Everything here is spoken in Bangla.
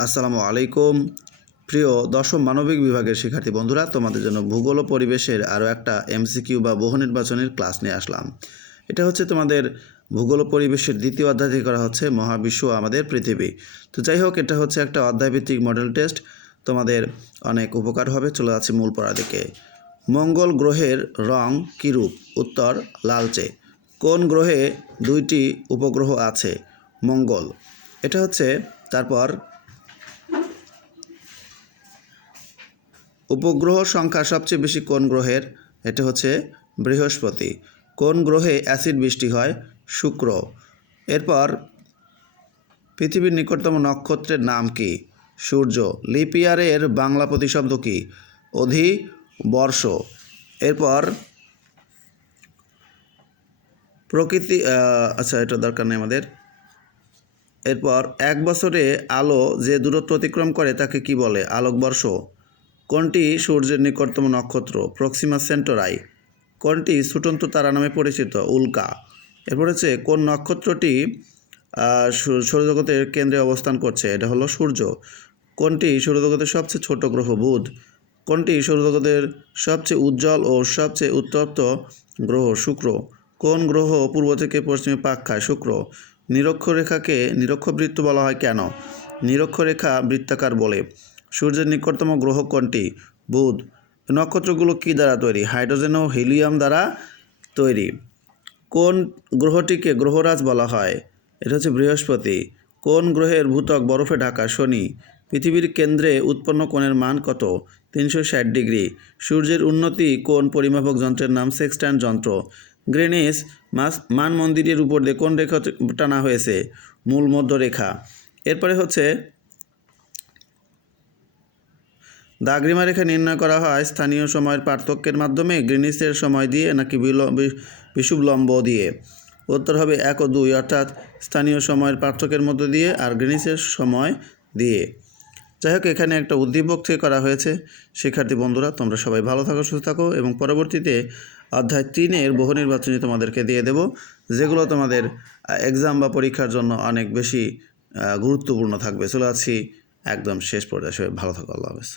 আসসালামু আলাইকুম। প্রিয় দশম মানবিক বিভাগের শিক্ষার্থী বন্ধুরা, তোমাদের জন্য ভূগোল ও পরিবেশের আরও একটা এমসিকিউ বা বহু নির্বাচনের ক্লাস নিয়ে আসলাম। এটা হচ্ছে তোমাদের ভূগোল ও পরিবেশের দ্বিতীয় অধ্যায় থেকে করা হচ্ছে, মহাবিশ্ব আমাদের পৃথিবী। তো যাই হোক, এটা হচ্ছে একটা অধ্যায়ভিত্তিক মডেল টেস্ট, তোমাদের অনেক উপকার হবে। চলে যাচ্ছে মূল পড়া দিকে। মঙ্গল গ্রহের রং কীরূপ? উত্তর লালচে। কোন গ্রহে 2টি উপগ্রহ আছে? মঙ্গল। এটা হচ্ছে তারপর উপগ্রহ সংখ্যা সবচেয়ে বেশি কোন গ্রহের? এটা হচ্ছে বৃহস্পতি। কোন গ্রহে অ্যাসিড বৃষ্টি হয়? শুক্র। এরপর পৃথিবীর নিকটতম নক্ষত্রের নাম কি? সূর্য। লিপ ইয়ারের বাংলা প্রতিশব্দ কি? অধিবর্ষ। এরপর প্রকৃতি আচ্ছা, এটা দরকার নেই আমাদের। এরপর 1 বছরে আলো যে দূরত্ব অতিক্রম করে তাকে কি বলে? আলোকবর্ষ। কোনটি সূর্যের নিকটতম নক্ষত্র? প্রক্সিমা সেন্টোরাই। কোনটি ছুটন্ত তারা নামে পরিচিত? উল্কা। এরপর হচ্ছে কোন নক্ষত্রটি সৌরজগতের কেন্দ্রে অবস্থান করছে? এটা হলো সূর্য। কোনটি সৌরজগতের সবচেয়ে ছোট গ্রহ? বুধ। কোনটি সৌরজগতের সবচেয়ে উজ্জ্বল ও সবচেয়ে উত্তপ্ত গ্রহ? শুক্র। কোন গ্রহ পূর্ব থেকে পশ্চিমে পাক খায়? শুক্র। নিরক্ষরেখাকে নিরক্ষবৃত্ত বলা হয় কেন? নিরক্ষরেখা বৃত্তাকার বলে। সূর্যের নিকটতম গ্রহ কোনটি? বুধ। নক্ষত্রগুলো কী দ্বারা তৈরি? হাইড্রোজেন ও হিলিয়াম দ্বারা তৈরি। কোন গ্রহটিকে গ্রহরাজ বলা হয়? এটা হচ্ছে বৃহস্পতি। কোন গ্রহের ভূত্বক বরফে ঢাকা? শনি। পৃথিবীর কেন্দ্রে উৎপন্ন কোণের মান কত? 360 ডিগ্রি। সূর্যের উন্নতি কোন পরিমাপক যন্ত্রের নাম? সেক্সট্যান্ট যন্ত্র। গ্রিনিচ মান মন্দিরের উপর দিয়ে কোন রেখা টানা হয়েছে? মূল মধ্যরেখা। এরপরে হচ্ছে দাগ্রিমা রেখা নির্ণয় করা হয় স্থানীয় সময়ের পার্থক্যের মাধ্যমে, গ্রিনিচের সময় দিয়ে নাকি বিষুবলম্ব দিয়ে? উত্তর হবে 1 ও 2, অর্থাৎ স্থানীয় সময়ের পার্থক্যের মধ্য দিয়ে আর গ্রিনিচের সময় দিয়ে। যাই হোক, এখানে একটা উদ্দীপক থেকে করা হয়েছে। শিক্ষার্থী বন্ধুরা, তোমরা সবাই ভালো থাকো, সুস্থ থাকো, এবং পরবর্তীতে অধ্যায় 3-এর বহু নির্বাচনী তোমাদেরকে দিয়ে দেব, যেগুলো তোমাদের এক্সাম বা পরীক্ষার জন্য অনেক বেশি গুরুত্বপূর্ণ থাকবে। চলে আসছি একদম শেষ পর্যায়ে। সবাই ভালো থাকো। আল্লাহ হাফেজ।